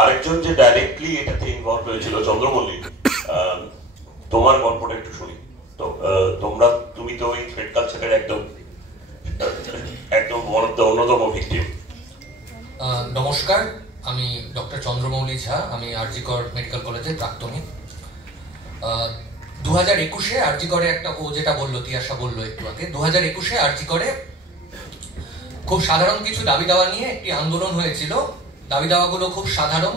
আরেকজন যে ডাইরেক্টলি এটাতে ইনভলভ হয়েছিল চন্দ্রমল্লিক, তোমার গল্পটা একটু শুনি তো। তুমি তো ওই থ্রেড কালচারের একদম অন্যতম ভিকটিম। নমস্কার, আমি ডক্টর চন্দ্রমৌলি ঝা, আমি আরজিকর মেডিকেল কলেজের প্রাক্তনী। 2021-এ আরজিকরে একটা, ও যেটা বললো, তিয়াশা বললো একটু আগে, 2021-এ আরজিকরে খুব সাধারণ কিছু দাবি দাওয়া নিয়ে একটি আন্দোলন হয়েছিল। দাবি দাওয়াগুলো খুব সাধারণ: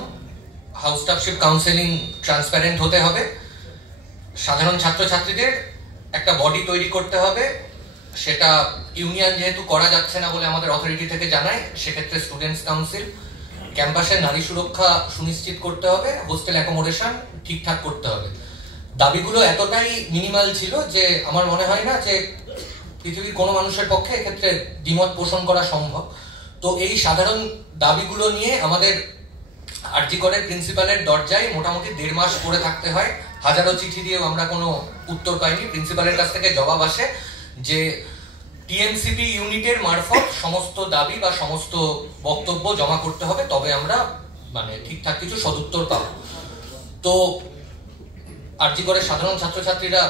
হাউস স্টাফশিপ কাউন্সেলিং ট্রান্সপারেন্ট হতে হবে, সাধারণ ছাত্রছাত্রীদের একটা বডি তৈরি করতে হবে, সেটা ইউনিয়ন যেহেতু করা যাচ্ছে না বলে আমাদের অথরিটি থেকে জানায়, সেক্ষেত্রে স্টুডেন্টস কাউন্সিল, ক্যাম্পাসে নারী সুরক্ষা সুনিশ্চিত করতে হবে, হোস্টেল অ্যাকোমোডেশন ঠিকঠাক করতে হবে। দাবিগুলো এতটাই মিনিমাল ছিল যে আমার মনে হয় না যে পৃথিবীর কোনো মানুষের পক্ষে এক্ষেত্রে দ্বিমত পোষণ করা সম্ভব। তো এই সাধারণ দাবিগুলো নিয়ে আমাদের আরজিকরের প্রিন্সিপালের দরজায় মোটামুটি 1.5 মাস পড়ে থাকতে হয়। হাজারো চিঠি দিয়েও আমরা কোনো উত্তর পাইনি। প্রিন্সিপালের কাছ থেকে জবাব আসে যে টিএমসিপি ইউনিটের মারফত সমস্ত দাবি বা সমস্ত বক্তব্য জমা করতে হবে, তবে আমরা ঠিকঠাক কিছু সদুত্তর পাব। তো আরজিকরের সাধারণ ছাত্রছাত্রীরা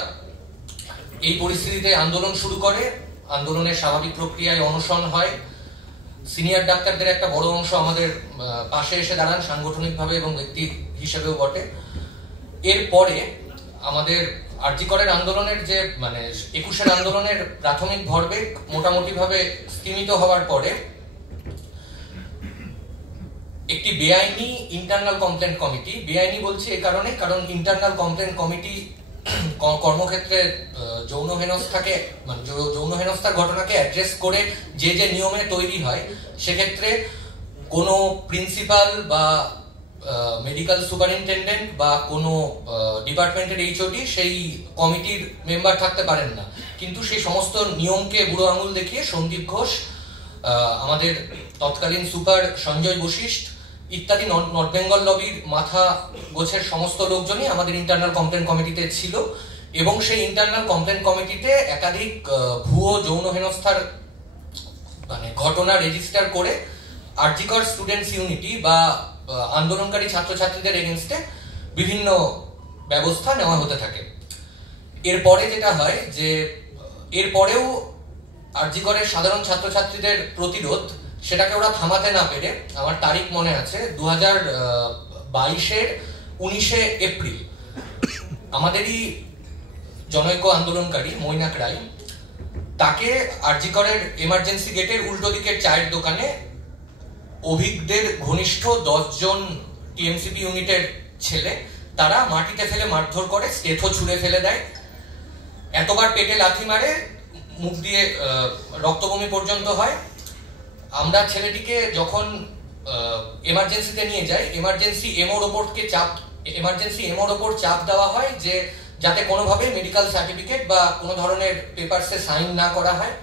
এই পরিস্থিতিতে আন্দোলন শুরু করে। আন্দোলনের স্বাভাবিক প্রক্রিয়ায় অনশন হয়। সিনিয়র ডাক্তারদের একটা বড় অংশ আমাদের পাশে এসে দাঁড়ান সাংগঠনিকভাবে এবং ব্যক্তি হিসেবেও বটে। এরপরে আমাদের আরজিকরের আন্দোলনের যে 21-এর আন্দোলনের প্রাথমিক ভরবেগ মোটামুটি ভাবে স্তীমিত হওয়ার পরে একটি বেআইনি ইন্টারনাল কমপ্লেন্ট কমিটি, বেআইনি বলছি এই কারণে কারণ ইন্টারনাল কমপ্লেন্ট কমিটি কর্মক্ষেত্রে যৌন হেনস্থার ঘটনাকে অ্যাড্রেস করে যে যে নিয়মে তৈরি হয়, সেক্ষেত্রে কোনো প্রিন্সিপাল বা মেডিকেল সুপারিনটেন্ডেন্ট বা কোনো ডিপার্টমেন্টের এইচওডি সেই কমিটির মেম্বার থাকতে পারেন না। কিন্তু সেই সমস্ত নিয়মকে বুড়ো আঙুল দেখিয়ে সন্দীপ ঘোষ, আমাদের তৎকালীন সুপার সঞ্জয় বশিষ্ঠ ইত্যাদি নর্থ বেঙ্গল লবির মাথা গোছের সমস্ত লোকজনই আমাদের ইন্টারনাল কমপ্লেন্ট কমিটিতে ছিল এবং সেই ইন্টারনাল কমপ্লেন্ট কমিটিতে একাধিক ভুয়ো যৌন হেনস্থার ঘটনা রেজিস্টার করে আরজিকর স্টুডেন্টস ইউনিটি বা আন্দোলনকারী ছাত্রছাত্রীদের এগেনস্টে বিভিন্ন ব্যবস্থা নেওয়া হতে থাকে। এরপরে যেটা হয় যে এরপরেও আরজিকরের সাধারণ ছাত্রছাত্রীদের প্রতিরোধ, সেটাকে ওরা থামাতে না পেরে, আমার তারিখ মনে আছে, 2022-এর 19শে এপ্রিল আমাদেরই জনৈক আন্দোলনকারী মৈনাক রায়, তাকে আরজিকরের এমার্জেন্সি গেটের উল্টো দিকের চায়ের দোকানে অভিজ্ঞদের ঘনিষ্ঠ 10 জন টিএমসিপি ইউনিটের ছেলে, তারা মাটিতে ফেলে মারধর করে, স্টেথো ছুঁড়ে ফেলে দেয়, এতবার পেটে লাথি মারে, মুখ দিয়ে রক্তবমি পর্যন্ত হয়। আমরা ছেলেটিকে যখন এমার্জেন্সিতে নিয়ে যাই, এমার্জেন্সি এমওর ওপর চাপ দেওয়া হয় যে যাতে কোনোভাবে মেডিকেল সার্টিফিকেট বা কোনো ধরনের পেপারসে সাইন না করা হয়।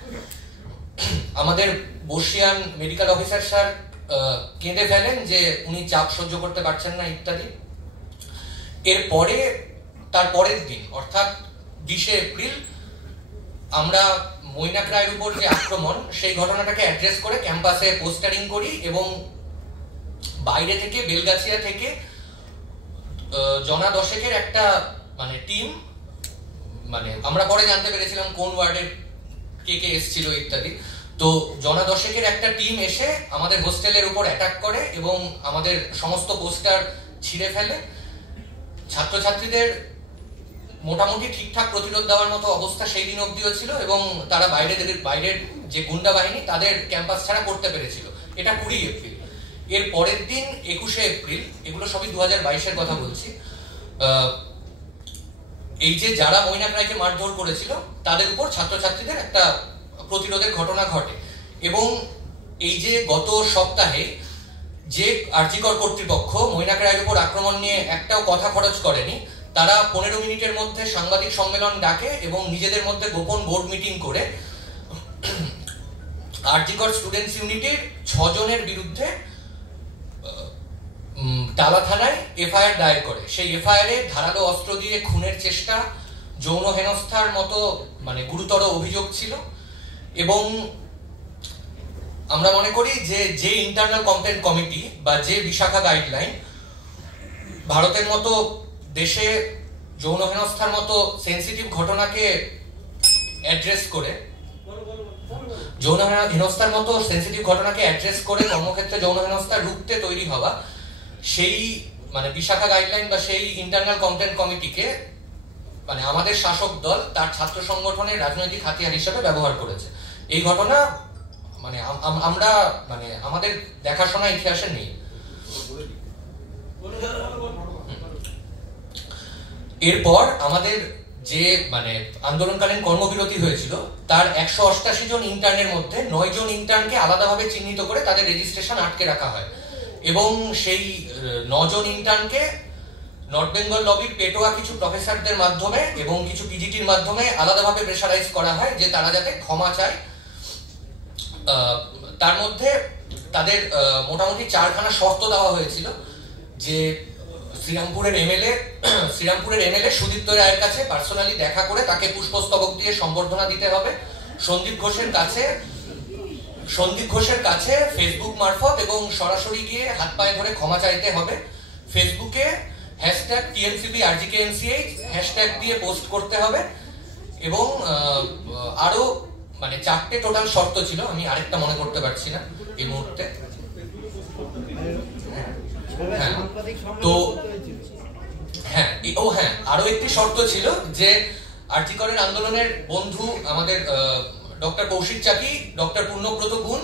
আমাদের বর্ষিয়ান মেডিকেল অফিসার স্যার কেঁদে ফেলেন যে উনি চাপ সহ্য করতে পারছেন না ইত্যাদি। এরপরে তার পরের দিন অর্থাৎ 20শে এপ্রিল আমরা মৈনাক রায়ের উপর যে আক্রমণ, সেই ঘটনাটাকে অ্যাড্রেস করে ক্যাম্পাসে পোস্টারিং করি এবং বাইরে থেকে বেলগাছিয়া থেকে জনা 10-এর একটা টিম, আমরা পরে জানতে পেরেছিলাম কোন ওয়ার্ডের কে কে এসেছিল ইত্যাদি। তো জনা 10-এর একটা টিম এসে আমাদের হোস্টেলের উপর অ্যাটাক করে এবং আমাদের সমস্ত পোস্টার ছিঁড়ে ফেলে। ছাত্রছাত্রীদের মোটামুটি ঠিকঠাক প্রতিরোধ দেওয়ার মতো অবস্থা সেই দিন অবধিও ছিল এবং তারা বাইরের যে গুন্ডা বাহিনী তাদের ক্যাম্পাস ছাড়া করতে পেরেছিল। এটা 20 এপ্রিল। এর পরের দিন 21শে এপ্রিল, এগুলো সবই 2022-এর কথা বলছি, এই যে যারা মৈনাক রায়কে মারধর করেছিল তাদের উপর ছাত্রছাত্রীদের একটা প্রতিরোধের ঘটনা ঘটে এবং এই যে গত সপ্তাহে যে আরজিকর কর্তৃপক্ষ মৈনাক রায়ের উপর আক্রমণ নিয়ে একটাও কথা খরচ করেনি, তারা 15 মিনিটের মধ্যে সাংবাদিক সম্মেলন ডাকে এবং নিজেদের মধ্যে গোপন বোর্ড মিটিং করে আরজিকর স্টুডেন্টস ইউনিটির 6 জনের বিরুদ্ধে টালা থানায় এফআইআর দায়ের করে। সেই এফআইআর এ ধারালো অস্ত্র দিয়ে খুনের চেষ্টা, যৌন হেনস্থার মতো গুরুতর অভিযোগ ছিল এবং আমরা মনে করি যে ইন্টারনাল কমপ্লেন্ট কমিটি বা যে বিশাখা গাইডলাইন ভারতের মতো দেশে যৌন হেনস্থার মতো সেন্সিটিভ ঘটনাকে অ্যাড্রেস করে যৌন হেনস্থার মতো সেন্সিটিভ ঘটনাকে অ্যাড্রেস করে কর্মক্ষেত্রে যৌন হেনস্থা রুখতে তৈরি হওয়া সেই মানে বিশাখা গাইডলাইন বা সেই ইন্টারনাল কমপ্লেন্ট কমিটিকে মানে আমাদের শাসক দল তার ছাত্র সংগঠনের রাজনৈতিক হাতিয়ার হিসেবে ব্যবহার করেছে। এই ঘটনা মানে আমরা মানে আমাদের দেখাশোনা ইতিহাসে নেই। এরপর আমাদের যে মানে আন্দোলনকালীন কর্মবিরতি হয়েছিল তার 188 জন ইন্টার্নের মধ্যে 9 জন ইন্টার্নকে আলাদাভাবে চিহ্নিত করে তাদের রেজিস্ট্রেশন আটকে রাখা হয় এবং সেই 9 জন ইন্টার্নকে নর্থ বেঙ্গল লবির পেটোয়া কিছু প্রফেসরদের মাধ্যমে এবং কিছু পিজিটির মাধ্যমে আলাদাভাবে প্রেশারাইজ করা হয় যে তারা যাতে ক্ষমা চায়। তার মধ্যে তাদের মোটামুটি 4খানা শর্ত দেওয়া হয়েছিল যে শ্রীরামপুরের এমএলএ সুদীপ্ত রায়ের কাছে পার্সোনালি দেখা করে তাকে পুষ্পস্তবক দিয়ে সম্বর্ধনা দিতে হবে। সন্দীপ ঘোষের কাছে ফেসবুক মারফত এবং সরাসরি গিয়ে হাত পায়ে ধরে ক্ষমা চাইতে হবে। ফেসবুকে #TMCB/RGKMCH হ্যাশট্যাগ দিয়ে পোস্ট করতে হবে এবং আরো মানে 4টে টোটাল শর্ত ছিল, আমি আরেকটা মনে করতে পারছি না এই মুহূর্তে। তো হ্যাঁ আরো একটি শর্ত ছিল যে আরজি করের আন্দোলনের বন্ধু আমাদের ডক্টর কৌশিক চাকি, ডক্টর পূর্ণব্রত গুণ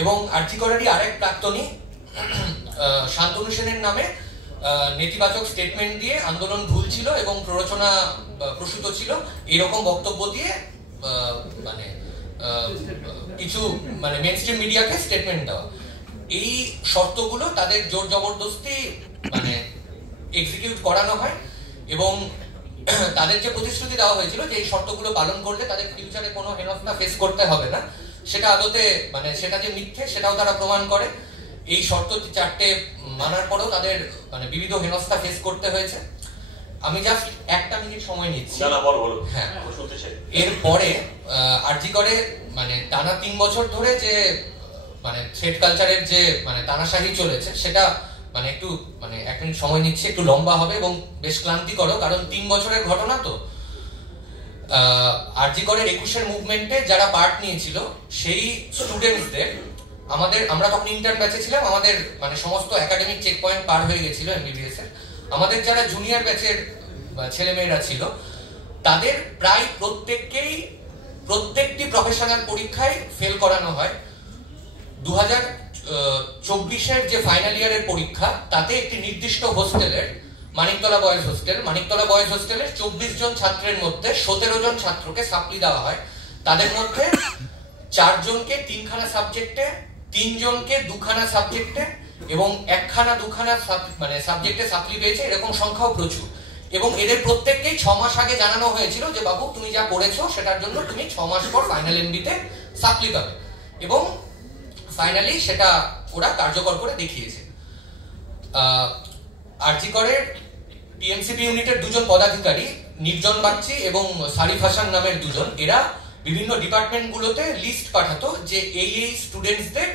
এবং আরজি করেরই আরেক প্রাক্তনী শান্তনু সেনের নামে নেতিবাচক স্টেটমেন্ট দিয়ে আন্দোলন ভুল ছিল এবং প্ররোচনা প্রসূত ছিল এরকম বক্তব্য দিয়ে মানে কিছু মানে মেইনস্ট্রিম মিডিয়াকে স্টেটমেন্ট দেওয়া। এই শর্তগুলো তাদের জোর জবরদস্তি মানে এক্সিকিউট করানো হয় এবং তাদের যে প্রতিশ্রুতি দেওয়া হয়েছিল যে এই শর্তগুলো পালন করলে তাদের ফিউচারে কোনো হেনস্থা ফেস করতে হবে না, সেটা আদতে মানে সেটা যে মিথ্যে সেটাও তারা প্রমাণ করে। এই শর্ত 4টে মানার পরেও তাদের মানে বিবিধ হেনস্থা ফেস করতে হয়েছে। আমি জাস্ট 1 মিনিট সময় নিচ্ছি। হ্যাঁ, এরপরে আরজি করে মানে টানা 3 বছর ধরে যে মানে থ্রেড কালচারের যে মানে তানাশাহি চলেছে সেটা মানে একটু মানে 1 মিনিট সময় নিচ্ছে, একটু লম্বা হবে এবং বেশ ক্লান্তিকরও, কারণ 3 বছরের ঘটনা। তো আরজি করের 21-এর মুভমেন্টে যারা পার্ট নিয়েছিল সেই স্টুডেন্টসদের আমরা তখন ইন্টার্ন ব্যাচে ছিলাম, আমাদের মানে সমস্ত একাডেমিক চেক পয়েন্ট পার হয়ে গেছিল এমবিবিএস এর। আমাদের যারা জুনিয়র ব্যাচের ছেলেমেয়েরা ছিল তাদের প্রায় প্রত্যেকটি প্রফেশনাল পরীক্ষায় ফেল করানো হয়। 2024-এর যে ফাইনাল ইয়ারের পরীক্ষা তাতে একটি নির্দিষ্ট হোস্টেলের মানিকতলা বয়েজ হোস্টেলের 24 জন ছাত্রের মধ্যে 17 জন ছাত্রকে সাপ্লি দেওয়া হয়। তাদের মধ্যে 4 জনকে 3খানা সাবজেক্টে, 3 জনকে 2খানা সাবজেক্টে এবং 1খানা 2খানা মানে সাবজেক্টে সাপ্লি পেয়েছে, এরকম সংখ্যাও প্রচুর। এবং এদের প্রত্যেককেই 6 মাস আগে জানানো হয়েছিল যে বাবু তুমি যা করেছো সেটার জন্য তুমি 6 মাস পর ফাইনাল এমবিতে সাপ্লি পাবে, এবং ফাইনালি সেটা ওরা কার্যকর করে দেখিয়েছে। আরজি করের টিএমসিপি ইউনিটের 2 জন পদাধিকারী নির্জন বাগচি এবং সারিফ হাসান নামের 2 জন, এরা বিভিন্ন ডিপার্টমেন্টগুলোতে লিস্ট পাঠাতো যে এই স্টুডেন্টসদের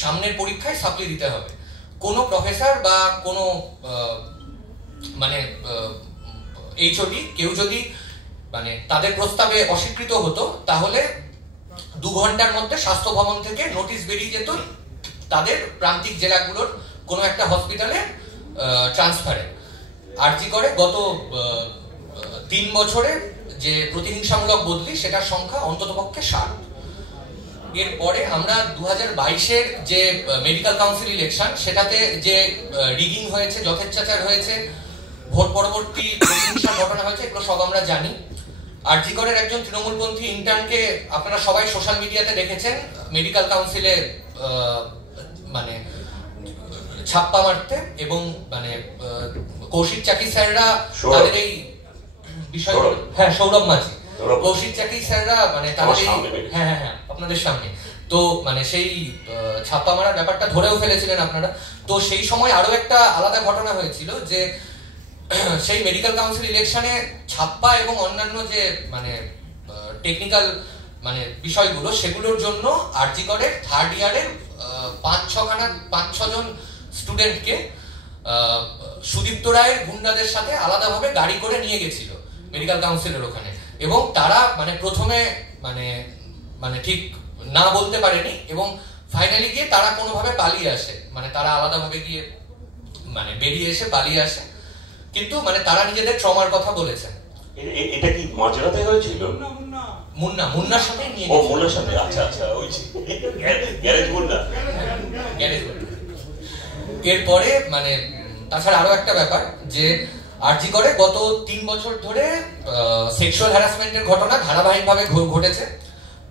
সামনের পরীক্ষায় সাপ্লি দিতে হবে। কোনো প্রফেসর বা কোনো মানে এইচওডি কেউ যদি মানে তাদের প্রস্তাবে অস্বীকৃত হতো তাহলে 2 ঘন্টার মধ্যে স্বাস্থ্য ভবন থেকে নোটিশ বেরিয়ে যেত তাদের প্রান্তিক জেলাগুলোর কোনো একটা হসপিটালে ট্রান্সফারে। আরজি করে গত 3 বছরে যে প্রতিহিংসামূলক বদলি সেটার সংখ্যা অন্ততপক্ষে 60। এরপরে আমরা 2022-এর যে মেডিকেল কাউন্সিল ইলেকশন সেটাতে যে রিগিং হয়েছে, যথেচ্ছাচার হয়েছে, ভোট পরবর্তী প্রতিহিংসার ঘটনা হয়েছে, এগুলো সব আমরা জানি। আরজি করের একজন তৃণমূলপন্থী ইন্টার্নকে আপনারা সবাই সোশ্যাল মিডিয়াতে দেখেছেন মেডিকেল কাউন্সিলে মানে ছাপ্পা মারতে, এবং মানে কৌশিক চাকি স্যাররা তাদের এই বিষয়, হ্যাঁ সৌরভ মাঝি, কৌশিক চাকি স্যাররা মানে তাদের হ্যাঁ আপনাদের সামনে তো মানে সেই ছাপ্পা মারার ব্যাপারটা ধরেও ফেলেছিলেন আপনারা। তো সেই সময় আরো একটা আলাদা ঘটনা হয়েছিল যে সেই মেডিকেল কাউন্সিল ইলেকশনে ছাপ্পা এবং অন্যান্য যে মানে টেকনিক্যাল মানে বিষয়গুলো, সেগুলোর জন্য আরজি করের থার্ড ইয়ারের 5-6 জন স্টুডেন্টকে সুদীপ্ত রায়ের গুন্ডাদের সাথে আলাদাভাবে গাড়ি করে নিয়ে গেছিল মেডিকেল কাউন্সিলের ওখানে, এবং তারা মানে প্রথমে মানে ঠিক না বলতে পারেনি, এবং ফাইনালি গিয়ে তারা কোনোভাবে পালিয়ে আসে, মানে তারা আলাদাভাবে গিয়ে মানে বেরিয়ে এসে পালিয়ে আসে, কিন্তু মানে তারা নিজেদের ট্রমার কথা বলেছেন। এটা কি মাঝরাতে হয়েছিল? মুন্নার সাথে নিয়ে ও মুন্নার সাথে, আচ্ছা আচ্ছা, ওই গ্যারেজ মুন্না। এরপরে মানে তাছাড়া আরো একটা ব্যাপার যে আরজি করে গত 3 বছর ধরে সেক্সুয়াল হ্যারাসমেন্টের ঘটনা ধারাবাহিকভাবে ঘটেছে।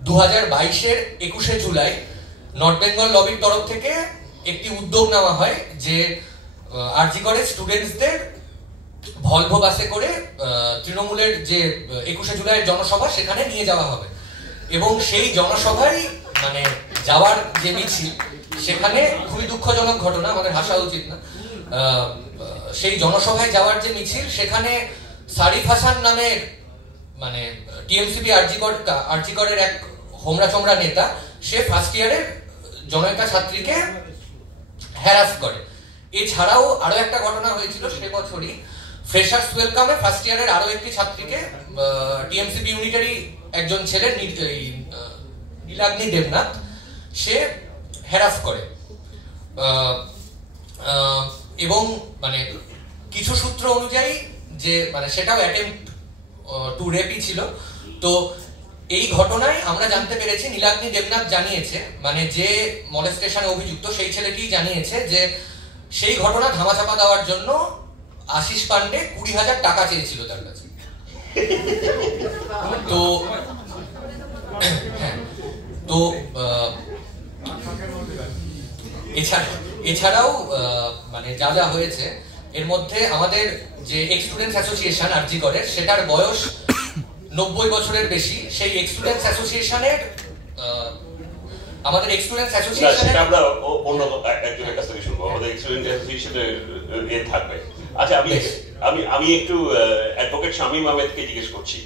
2022-এর 21শে জুলাই নর্থ বেঙ্গল লবির তরফ থেকে একটি উদ্যোগ নেওয়া হয় যে আরজি করে স্টুডেন্টসদের ভলভো বাসে করে তৃণমূলের যে 21শে জুলাইয়ের জনসভা সেখানে নিয়ে যাওয়া হবে, এবং সেই জনসভায় মানে যাওয়ার যে মিছিল, সেখানে খুবই দুঃখজনক ঘটনা, আমাদের হাসা উচিত না, সেই জনসভায় যাওয়ার যে মিছিল সেখানে সারিফ হাসান নামের মানে টিএমসিপি আরজিকরের এক হোমরা চোমরা নেতা, সে ফার্স্ট ইয়ারের জনৈকা ছাত্রীকে হ্যারাস করে। এছাড়াও আরো একটা ঘটনা হয়েছিল সে বছরই, ফ্রেশার্স ওয়েলকামে ফার্স্ট ইয়ারের আরো একটি ছাত্রীকে টিএমসিপি ইউনিটারি একজন ছেলে নীলাগ্নি দেবনাথ সে হ্যারাস করে, এবং মানে কিছু সূত্র অনুযায়ী যে মানে সেটাও অ্যাটেম্পট টু রেপই ছিল। তো এই ঘটনায় আমরা জানতে পেরেছি, নীলাগ্নি দেবনাথ জানিয়েছে, মানে যে মলেস্টেশনে অভিযুক্ত সেই ছেলেটি জানিয়েছে যে সেই ঘটনা ধামাচাপা দেওয়ার জন্য আশিস পান্ডে 20,000 টাকা চেয়েছিল তার কাছে। তো হ্যাঁ, তো এছাড়াও মানে যা যা হয়েছে এর মধ্যে আমাদের যে এক্স-স্টুডেন্টস অ্যাসোসিয়েশন আরজি করে, সেটার বয়স 90 বছরের বেশি। সেই এক্স-স্টুডেন্টস অ্যাসোসিয়েশনের আমাদের এক্স-স্টুডেন্টস অ্যাসোসিয়েশনের আমরা অন্য একজনের কাছ থেকে শুনবো, আমাদের এক্স-স্টুডেন্টস অ্যাসোসিয়েশনের এ থাকবে। আচ্ছা, আমি একটু অ্যাডভোকেট শামীম আহমেদকে জিজ্ঞেস করছি।